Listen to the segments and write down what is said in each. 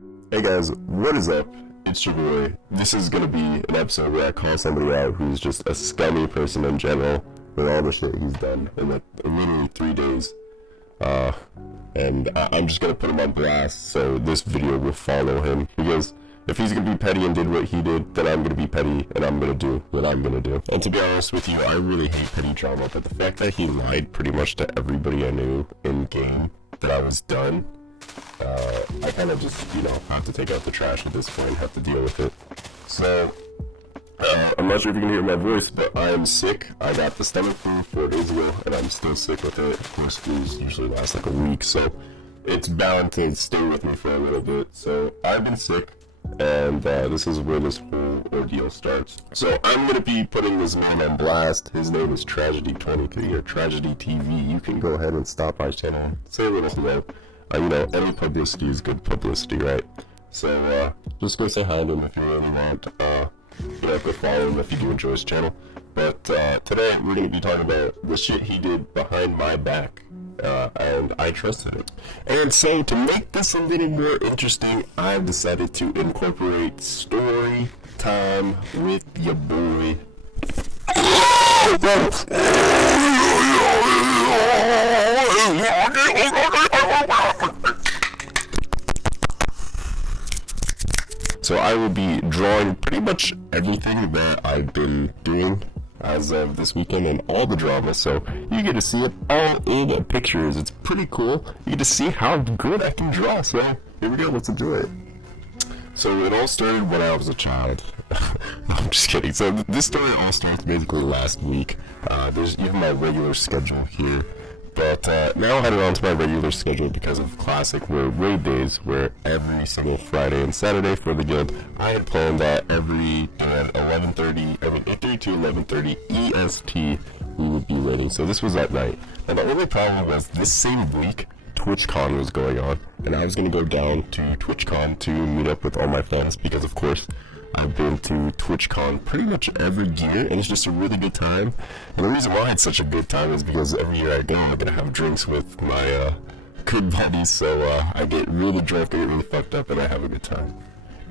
Hey guys, what is up? It's your boy. This is gonna be an episode where I call somebody out who's just a scummy person in general with all the shit he's done in like literally 3 days. And I'm just gonna put him on blast, so this video will follow him, because if he's gonna be petty and did what he did, then I'm gonna be petty and I'm gonna do what I'm gonna do. And to be honest with you, I really hate petty drama, but the fact that he lied pretty much to everybody I knew in game that I was done, I kind of just, have to take out the trash at this point, have to deal with it. So, I'm not sure if you can hear my voice, but I am sick. I got the stomach flu 4 days ago, and I'm still sick with it. Of course, flus usually last like a week, so it's bound to stay with me for a little bit. So, I've been sick, and this is where this whole ordeal starts. So, I'm going to be putting this man on blast. His name is Tragedy23, or Tragedy TV. You can go ahead and stop my channel, say a little hello. Any publicity is good publicity, right? So, just go say hi to him if you really want. Go follow him if you do enjoy his channel. But, today we're going to be talking about the shit he did behind my back. And I trusted it. And so, to make this a little more interesting, I've decided to incorporate story time with your boy. So I will be drawing pretty much everything that I've been doing as of this weekend and all the drama, so you get to see it all in pictures. It's pretty cool. You get to see how good I can draw, so here we go, let's do it. So it all started when I was a child. No, I'm just kidding. So this story all starts basically last week. There's even my regular schedule here. But now I headed on to my regular schedule because of Classic, where raid days, where every single Friday and Saturday for the guild, I had planned that every day at 8:30 to 11:30 EST, we would be raiding. So this was at night. And the only problem was this same week, TwitchCon was going on, and I was going to go down to TwitchCon to meet up with all my friends, because of course I've been to TwitchCon pretty much every year, and it's just a really good time. And the reason why it's such a good time is because every year I go, I'm gonna have drinks with my good buddies, so I get really drunk, I get really fucked up, and I have a good time.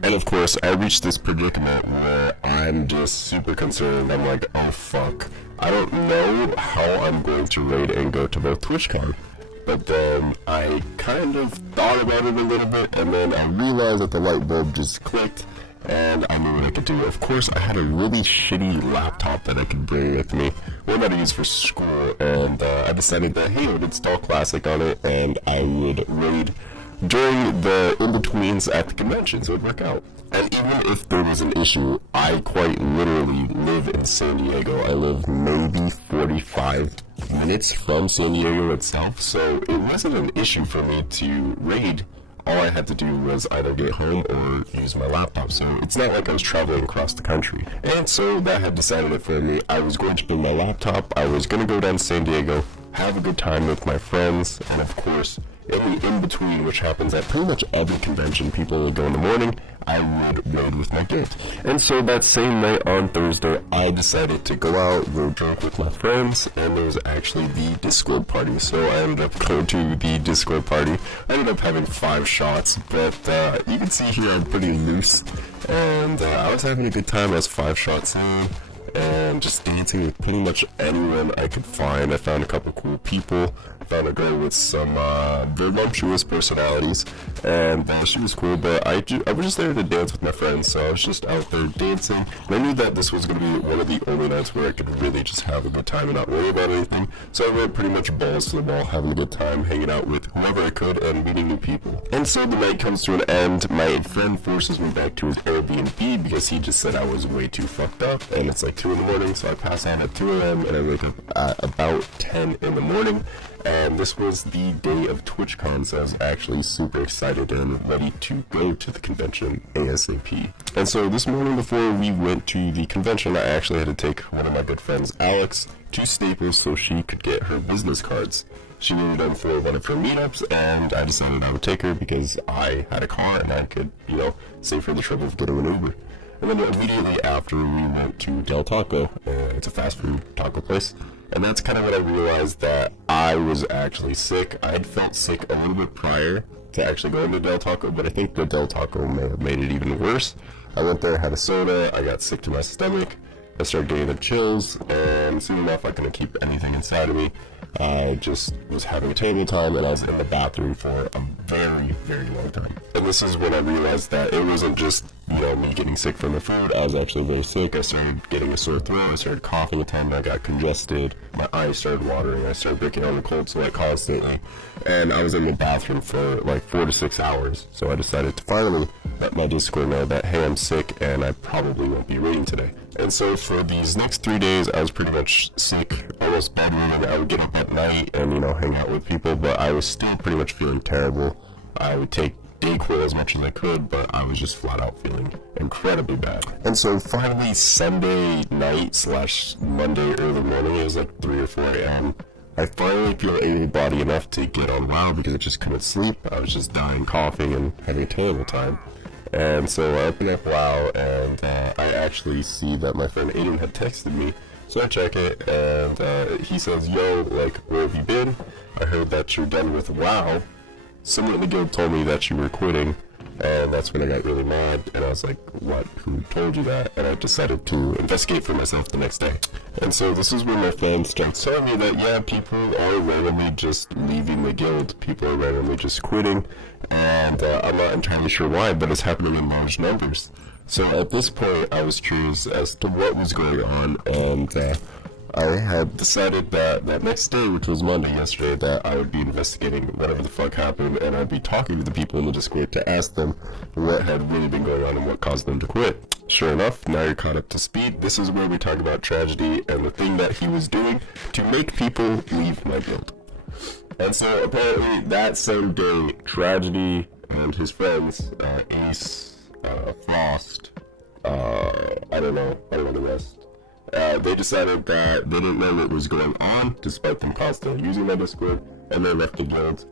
And of course, I reached this predicament where I'm just super concerned. I'm like, oh fuck, I don't know how I'm going to raid and go to both TwitchCon. But then I kind of thought about it a little bit, and then I realized that the light bulb just clicked, and I knew what I could do. Of course, I had a really shitty laptop that I could bring with me, one that I use for school, and I decided that, hey, I would install Classic on it, and I would raid during the in-betweens at the convention, so it would work out. And even if there was an issue, I quite literally live in San Diego. I live maybe 45 minutes from San Diego itself, so it wasn't an issue for me to raid. All I had to do was either get home or use my laptop, so it's not like I was traveling across the country. And so that had decided it for me. I was going to bring my laptop, I was going to go down to San Diego, have a good time with my friends, and of course, in the in-between, which happens at pretty much every convention, people would go in the morning, I would raid with my guild. And so that same night on Thursday, I decided to go out, go drink with my friends, and there was actually the Discord party. So I ended up going to the Discord party. I ended up having 5 shots, but you can see here I'm pretty loose. And I was having a good time. I was 5 shots in, and just dancing with pretty much anyone I could find. I found a couple cool people. Found a girl with some voluptuous personalities, and she was cool, but I was just there to dance with my friends, so I was just out there dancing, and I knew that this was going to be one of the only nights where I could really just have a good time and not worry about anything, so I went pretty much balls to the wall, having a good time, hanging out with whoever I could, and meeting new people. And so the night comes to an end. My friend forces me back to his Airbnb because he just said I was way too fucked up, and it's like 2 in the morning, so I pass out at 2 a.m., and I wake up at about 10 in the morning, and this was the day of TwitchCon, so I was actually super excited and ready to go to the convention ASAP. And so this morning before we went to the convention, I actually had to take one of my good friends, Alex, to Staples so she could get her business cards. She needed them for one of her meetups, and I decided I would take her because I had a car and I could, save her the trouble of getting an Uber. And then immediately after, we went to Del Taco. It's a fast food taco place. And that's kind of when I realized that I was actually sick. I had felt sick a little bit prior, to actually go into Del Taco, but I think the Del Taco may have made it even worse. I went there, had a soda, I got sick to my stomach, I started getting the chills, and soon enough I couldn't keep anything inside of me. I just was having a terrible time, and I was in the bathroom for a very, very long time. And this is when I realized that it wasn't just, me getting sick from the food. I was actually very sick. I started getting a sore throat, I started coughing a ton, I got congested, my eyes started watering, I started breaking out in cold sweat constantly, and I was in the bathroom for like 4 to 6 hours. So I decided to finally let my Discord know that, hey, I'm sick, and I probably won't be raiding today. And so for these next 3 days, I was pretty much sick, almost bedridden, and I would get up at night and, hang out with people, but I was still pretty much feeling terrible. I would take Dayquil as much as I could, but I was just flat out feeling incredibly bad. And so finally, Sunday night / Monday early morning, it was like 3 or 4 a.m., I finally feel able-bodied enough to get on WoW because I just couldn't sleep. I was just dying, coughing, and having a terrible time. And so I open up WoW, and I actually see that my friend Aiden had texted me. So I check it, and he says, yo, like, where have you been? I heard that you're done with WoW. Someone in the guild told me that you were quitting, and that's when I got really mad, and I was like, what? Who told you that? And I decided to investigate for myself the next day. And so this is when my friend starts telling me that, yeah, people are randomly just leaving the guild. People are randomly just quitting, and I'm not entirely sure why, but it's happening in large numbers. So at this point, I was curious as to what was going on, and I had decided that next day, which was Monday yesterday, that I would be investigating whatever the fuck happened, and I'd be talking to the people in the Discord to ask them what had really been going on and what caused them to quit. Sure enough, now you're caught up to speed. This is where we talk about Tragedy and the thing that he was doing to make people leave my guild. And so apparently that same day, Tragedy and his friends, Ace, Frost, I don't know the rest. They decided that they didn't know what was going on, despite them constantly using my Discord, and they left the guild.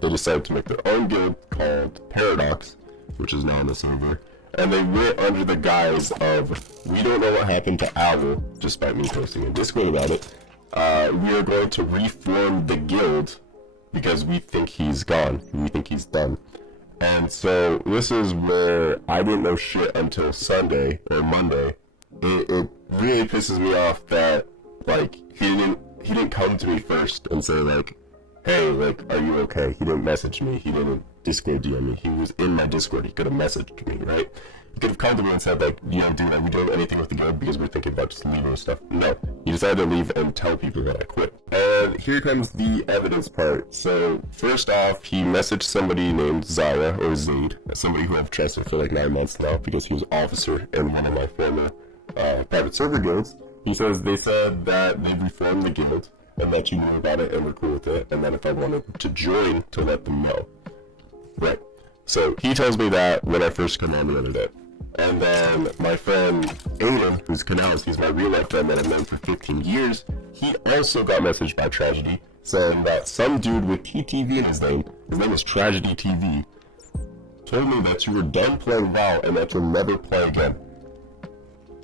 They decided to make their own guild called Paradox, which is now on the server, and they went under the guise of, we don't know what happened to Owl, despite me posting a Discord about it. We are going to reform the guild because we think he's gone, we think he's done. And so this is where I didn't know shit until Sunday or Monday. It really pisses me off that, like, he didn't come to me first and say, like, hey, like, are you okay? He didn't message me. He didn't Discord DM me. He was in my Discord. He could have messaged me, right? He could have come to me and said, like, dude, are we doing anything with the guild because we're thinking about just leaving and stuff? No. He decided to leave and tell people that I quit. And here comes the evidence part. So, first off, he messaged somebody named Zaya, or Zaid, somebody who I've trusted for like 9 months now because he was officer in one of my former private server guilds. They said that they reformed the guild and that you knew about it and were cool with it, and that if I wanted to join, to let them know. Right. So he tells me that when I first come on the other day. And then my friend Aiden, who's Canals, he's my real life friend that I've known for 15 years, he also got messaged by Tragedy saying that some dude with TTV in his name is Tragedy TV, told me that you were done playing WoW and that you'll never play again.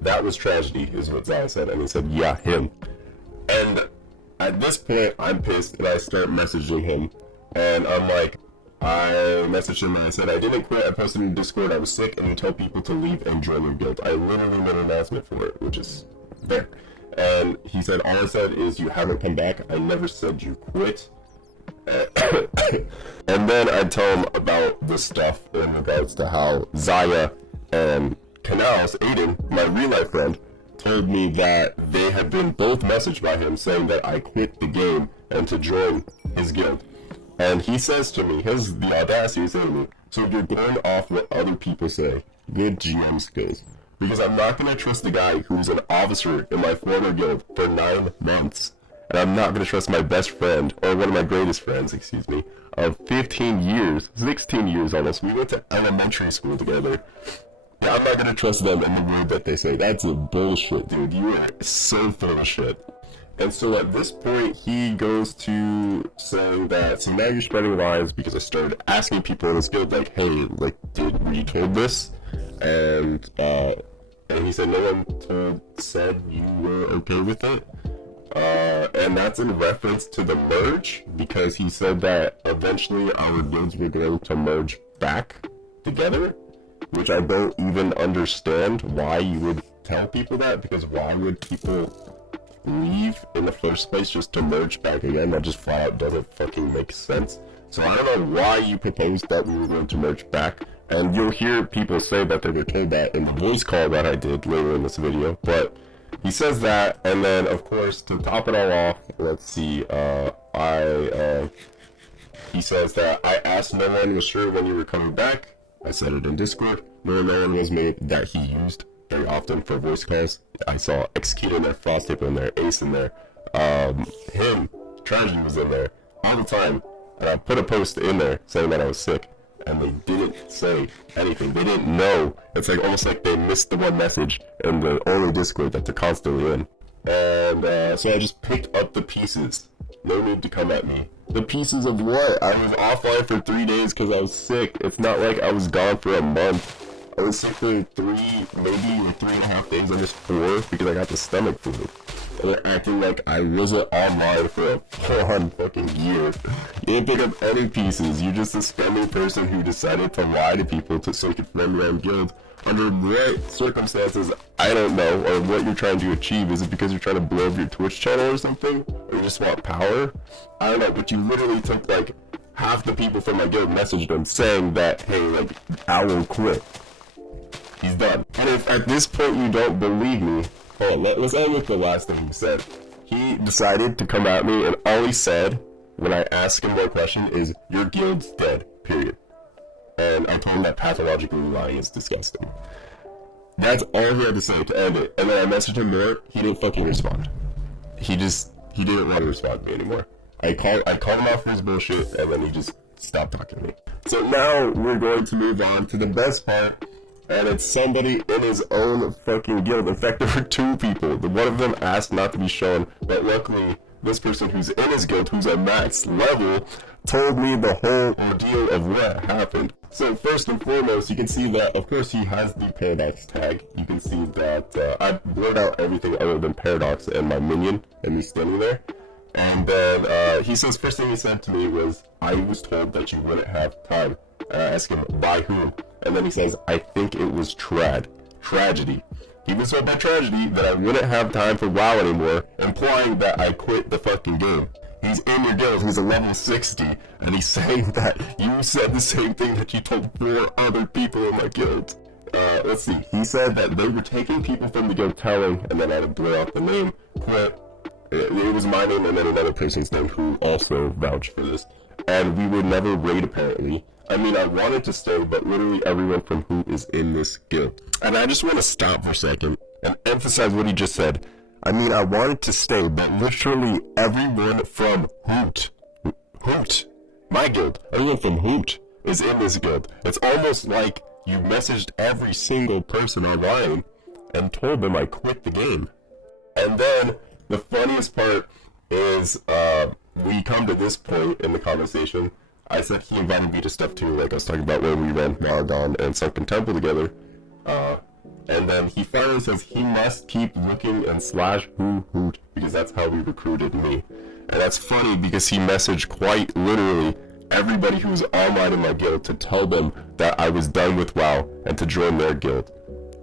That was Tragedy, is what Zaya said, and he said, yeah, him. And at this point, I'm pissed, and I start messaging him, and I'm like, I messaged him and I said, I didn't quit, I posted in Discord, I was sick, and you tell people to leave and join your guild. I literally made an announcement for it, which is fair. And he said, all I said is, you haven't come back, I never said you quit. And then I tell him about the stuff in regards to how Zaya and Canals, Aiden, my real life friend, told me that they had been both messaged by him saying that I quit the game and to join his guild. And he says to me, here's the audacity of saying to me, so you're going off what other people say. Good GM skills. Because I'm not going to trust the guy who's an officer in my former guild for 9 months. And I'm not going to trust my best friend, or one of my greatest friends, of 15 years, 16 years almost. We went to elementary school together. Yeah, I'm not going to trust them in the word that they say. That's a bullshit, dude. You are so full of shit. And so at this point, he goes to saying that, so now you're spreading lies, because I started asking people in this guild, like, hey, like, were you told this? And he said no one said you were okay with it. And that's in reference to the merge, because he said that eventually our guilds were going to merge back together, which I don't even understand why you would tell people that, because why would people leave in the first place just to merge back again? That just flat out doesn't fucking make sense. So I don't know why you proposed that we were going to merge back, and you'll hear people say that they were told that in the voice call that I did later in this video, but he says that, and then of course to top it all off, let's see, he says that I asked no one was sure when you were coming back. I said it in Discord. No one was made that he used very often for voice calls. I saw Execute in there, Frostip in there, Ace in there, him, Tragedy was in there all the time, and I put a post in there saying that I was sick, and they didn't say anything. They didn't know. It's like almost like they missed the one message in the only Discord that they're constantly in. And so I just picked up the pieces. No need to come at me. The pieces of what? I was offline for 3 days because I was sick. It's not like I was gone for a month. I was sick for maybe 3.5 days, almost 4, because I got the stomach flu. And they're acting like I wasn't online for a full-on fucking year. You didn't pick up any pieces. You're just a scummy person who decided to lie to people so you could friend your own guild. Under what circumstances, I don't know, or what you're trying to achieve. Is it because you're trying to blow up your Twitch channel or something? Or you just want power? I don't know, but you literally took like half the people from my guild messaged him saying that, hey, like, I will quit. He's done. And if at this point you don't believe me, hold on, let's end with the last thing he said. He decided to come at me, and all he said when I asked him that question is, your guild's dead, period. And I told him that pathologically lying is disgusting. That's all he had to say to end it. And then I messaged him more, he didn't fucking respond. He didn't want to respond to me anymore. I called him out for his bullshit, and then he just stopped talking to me. So now we're going to move on to the best part, and it's somebody in his own fucking guild. In fact, there were 2 people. One of them asked not to be shown, but luckily, this person who's in his guild, who's at max level, told me the whole ordeal of what happened. So first and foremost, you can see that, of course, he has the Paradox tag. You can see that I blurred out everything other than Paradox and my minion, and me standing there. And then he says, first thing he said to me was, I was told that you wouldn't have time. And I asked him, by whom? And then he says, I think it was Tragedy. He was told by Tragedy that I wouldn't have time for WoW anymore, implying that I quit the fucking game. He's in your guild, he's a level 60, and he's saying that you said the same thing that you told 4 other people in my guild. Let's see, he said that they were taking people from the guild telling, and then I had to blur out the name, quit. It was my name and then another person's name who also vouched for this. And we were never raid apparently. I mean, I wanted to stay, but literally everyone from Hoot is in this guild. And I just want to stop for a second and emphasize what he just said. I mean, I wanted to stay, but literally everyone from Hoot, my guild, everyone from Hoot is in this guild. It's almost like you messaged every single person online and told them I quit the game. And then the funniest part is, we come to this point in the conversation. I said he invited me to stuff too, like I was talking about when we ran Marathon and Sunken Temple together. And then he finally says he must keep looking and slash Hoot because that's how he recruited me. And that's funny because he messaged quite literally everybody who was online in my guild to tell them that I was done with WoW and to join their guild.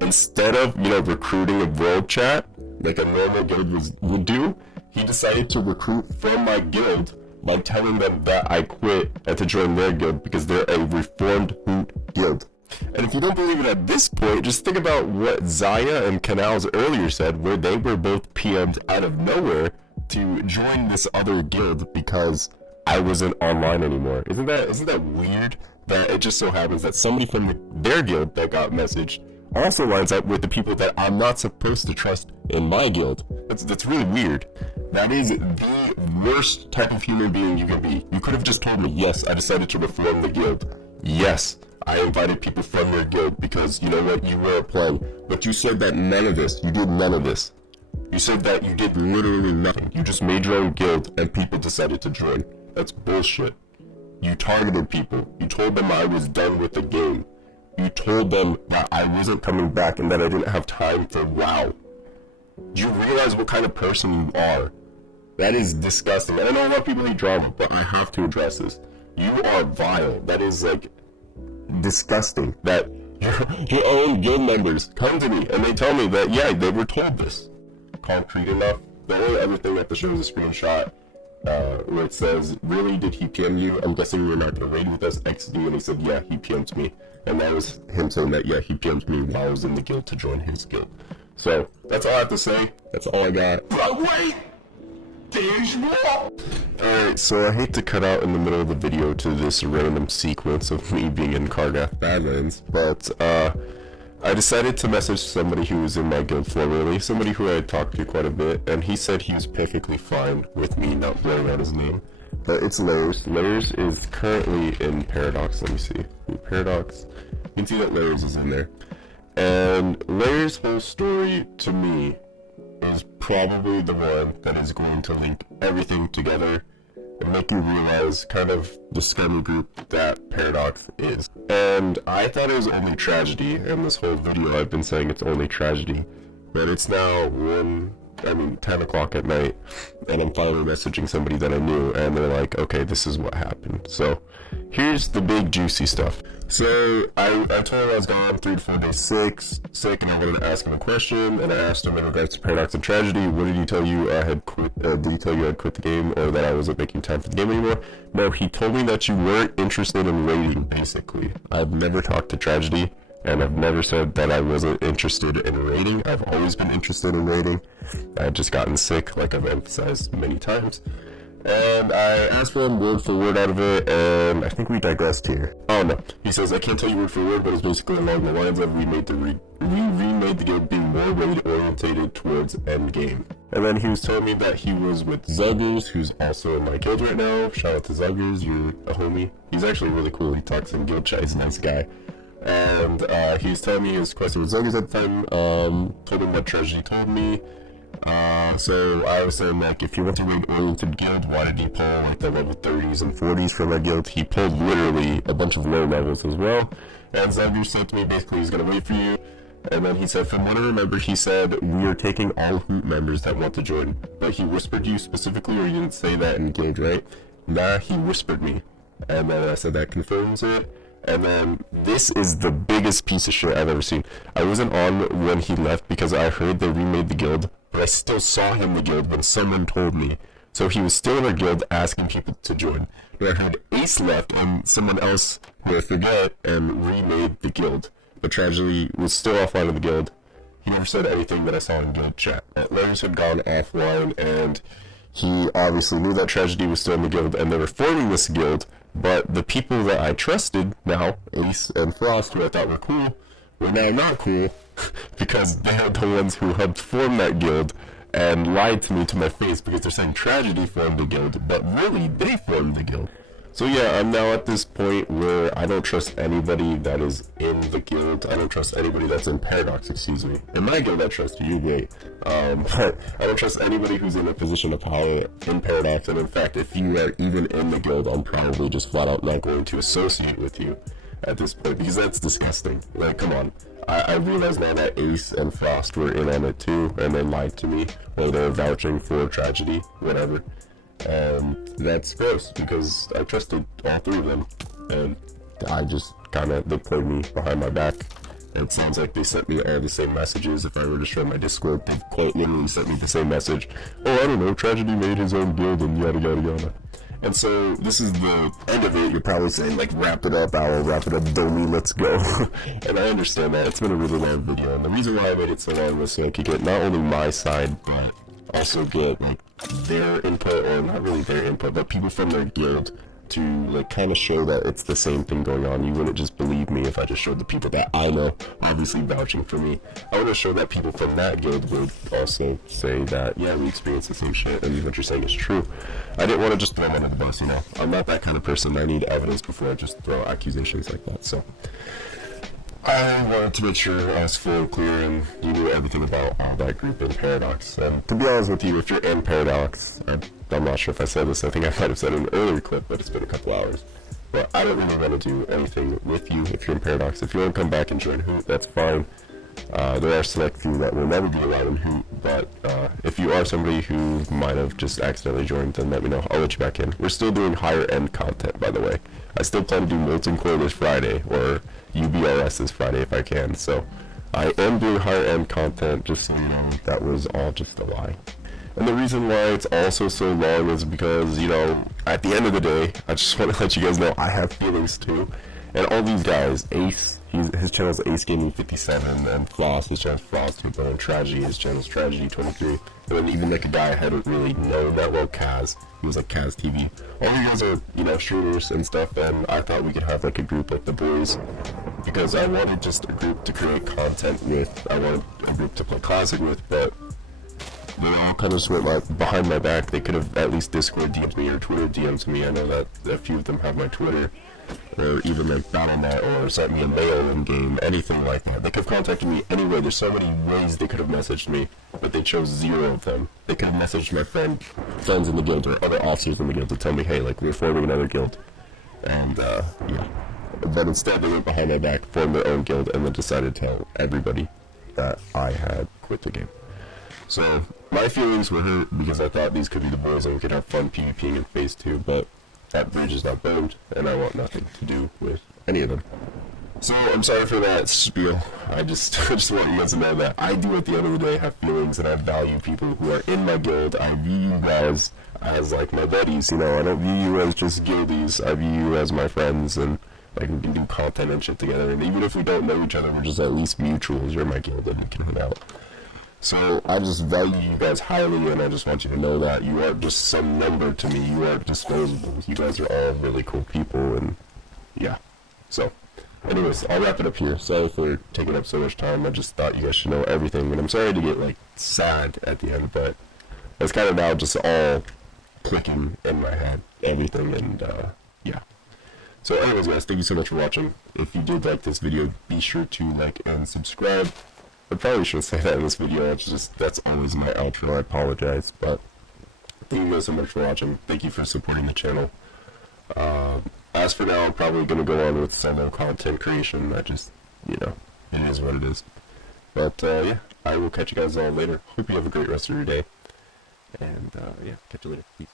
Instead of, recruiting a world chat like a normal guild would do, he decided to recruit from my guild by telling them that I quit and to join their guild because they're a reformed Hoot guild. And if you don't believe it at this point, just think about what Zaya and Canals earlier said, where they were both PM'd out of nowhere to join this other guild because I wasn't online anymore. Isn't that weird? That it just so happens that somebody from their guild that got messaged also lines up with the people that I'm not supposed to trust in my guild. That's really weird. That is the worst type of human being you can be. You could have just told me, yes, I decided to reform the guild. Yes, I invited people from your guild because, you know what, you were playing. But you said that you did none of this. You said that you did literally nothing. You just made your own guild and people decided to join. That's bullshit. You targeted people. You told them I was done with the game. You told them that I wasn't coming back and that I didn't have time for WoW. Do you realize what kind of person you are That is disgusting. I know a lot of people hate drama, but I have to address this. You are vile. That is, like, disgusting. That your own guild members come to me and they tell me that, yeah, they were told this. Concrete enough. The only other thing that shows a screenshot where it says, really, did he PM you? I'm guessing you're not going to raid with us, XD, and he said, yeah, he PM'd me. And that was him saying that, yeah, he PM'd me while I was in the guild to join his guild. So, that's all I have to say. That's all I got. But wait! There's more! Alright, so I hate to cut out in the middle of the video to this random sequence of me being in Cargath Badlands, but, I decided to message somebody who was in my guild formerly, somebody who I had talked to quite a bit, and he said he was perfectly fine with me not blurring out his name. But it's Lairs. Lairs is currently in Paradox. Let me see. Paradox. You can see that Lairs is in there. And Lairs' whole story, to me, is probably the one that is going to link everything together and make you realize kind of the scummy group that Paradox is. And I thought it was only tragedy, and this whole video I've been saying it's only tragedy, but it's now 10 o'clock at night, and I'm finally messaging somebody that I knew, and they're like, okay, this is what happened. So here's the big juicy stuff. So I told him I was gone 3 to 4 days sick, and I wanted to ask him a question, and I asked him in regards to Paradox and Tragedy, what did he tell you I had quit, did he tell you I had quit the game, or that I wasn't making time for the game anymore? No, he told me that you weren't interested in raiding, basically. I've never talked to Tragedy, and I've never said that I wasn't interested in raiding. I've always been interested in raiding. I've just gotten sick, like I've emphasized many times. And I asked for him word for word out of it, and I think we digressed here. Oh no, he says, I can't tell you word for word, but it's basically along the lines of we remade the guild being more raid orientated towards endgame. And then he was telling me that he was with Zuggers, who's also in my guild right now. Shout out to Zuggers, you're a homie. He's actually really cool, he talks in guild chat, he's a nice guy. And he was telling me he was questing with Zuggers at the time, told him what Tragedy told me. So I was saying, like, if you went to raid oriented guild, why did he pull like the level 30s and 40s from my guild? He pulled literally a bunch of low levels as well. And Zuggers said to me basically he's gonna wait for you. And then he said, from what I remember, he said, we are taking all Hoot members that want to join. But he whispered you specifically, or you didn't say that in guild, right? Nah, he whispered me. And then I said that confirms it. And then this is the biggest piece of shit I've ever seen. I wasn't on when he left because I heard they remade the guild, but I still saw him in the guild when someone told me. So he was still in our guild asking people to join. But I heard Ace left and someone else, who I forget, and remade the guild. But Tragedy was still offline of the guild. He never said anything that I saw in guild chat. Lairs had gone offline, and he obviously knew that Tragedy was still in the guild, and they were forming this guild. But the people that I trusted now, Ace and Frost, who I thought were cool, were now not cool, because they are the ones who helped form that guild, and lied to me to my face because they're saying Tragedy formed the guild, but really, they formed the guild. So yeah, I'm now at this point where I don't trust anybody that is in the guild. I don't trust anybody that's in Paradox, excuse me. In my guild, I trust you, wait. But I don't trust anybody who's in a position of power in Paradox, and in fact, if you are even in the guild, I'm probably just flat out not going to associate with you at this point, because that's disgusting. Like, come on. I realize now that Ace and Frost were in on it too, and they lied to me, or they're vouching for Tragedy, whatever. And that's gross, because I trusted all 3 of them, and I just they played me behind my back. And it sounds like they sent me all the same messages. If I were to show my Discord, they quite literally sent me the same message. Oh, I don't know, Tragedy made his own guild and yada yada yada. And so, this is the end of it. You're probably saying, like, wrap it up, Owl, wrap it up, Domi, let's go. And I understand that. It's been a really long video, and the reason why I made it so long was so I could get not only my side, but also get, like, their input, or not really their input, but people from their guild to, like, kind of show that it's the same thing going on. You wouldn't just believe me if I just showed the people that I know, obviously vouching for me. I want to show that people from that guild would also say that, yeah, we experienced the same shit, and what you're saying is true. I didn't want to just throw them under the bus, you know. I'm not that kind of person. I need evidence before I just throw accusations like that, so I wanted to make sure I was full and clear and you knew everything about that group in Paradox. And to be honest with you, if you're in Paradox, I'm not sure if I said this, I think I might have said it in an earlier clip, but it's been a couple hours. But I don't really want to do anything with you if you're in Paradox. If you want to come back and join Hoot, that's fine. There are select few that will never be allowed in Hoot, but if you are somebody who might have just accidentally joined, then let me know. I'll let you back in. We're still doing higher end content, by the way. I still plan to do Molten Core this Friday, or UBRS this Friday if I can, so I am doing higher end content, just so you know that was all just a lie. And the reason why it's also so long is because, you know, at the end of the day, I just want to let you guys know I have feelings too. And all these guys, Ace, his channel's Ace Gaming 57, and Floss, his channel's Floss 2, and Tragedy, his channel's Tragedy 23. And then even like a guy I hadn't really known that well, Kaz, he was like Kaz TV. All you guys are, you know, streamers and stuff, and I thought we could have like a group like the boys, because I wanted just a group to create content with, I wanted a group to play Classic with, but they all kind of just went like behind my back. They could have at least Discord DM'd me or Twitter DM'd me. I know that a few of them have my Twitter, or even like Battle.net, or sent me a mail in game, anything like that. They could have contacted me anyway. There's so many ways they could have messaged me, but they chose 0 of them. They could have messaged my friends in the guild or other officers in the guild to tell me, hey, like, we're forming another guild. And yeah, but instead they went behind my back, formed their own guild, and then decided to tell everybody that I had quit the game. So my feelings were hurt because I thought these could be the boys and we could have fun PvPing in Phase 2, but that bridge is not burned, and I want nothing to do with any of them. So I'm sorry for that spiel. I just want you guys to know that I do at the end of the day have feelings, and I value people who are in my guild. I view you guys as like my buddies, you know. I don't view you as just guildies. I view you as my friends, and like we can do content and shit together. And even if we don't know each other, we're just at least mutuals. You're my guild, and we can hang out. So I just value you guys highly, and I just want you to know that you aren't just some number to me. You aren't disposable. You guys are all really cool people, and yeah. So, anyways, I'll wrap it up here. Sorry for taking up so much time. I just thought you guys should know everything, and I'm sorry to get like sad at the end, but it's kind of now just all clicking in my head, everything, and yeah. So anyways, guys, thank you so much for watching. If you did like this video, be sure to like and subscribe. I probably shouldn't say that in this video. It's just, that's always my outro. I apologize, but thank you guys so much for watching. Thank you for supporting the channel. As for now, I'm probably going to go on with solo content creation. I just, you know, it is what it is. But yeah, I will catch you guys all later. Hope you have a great rest of your day. And yeah, catch you later. Peace.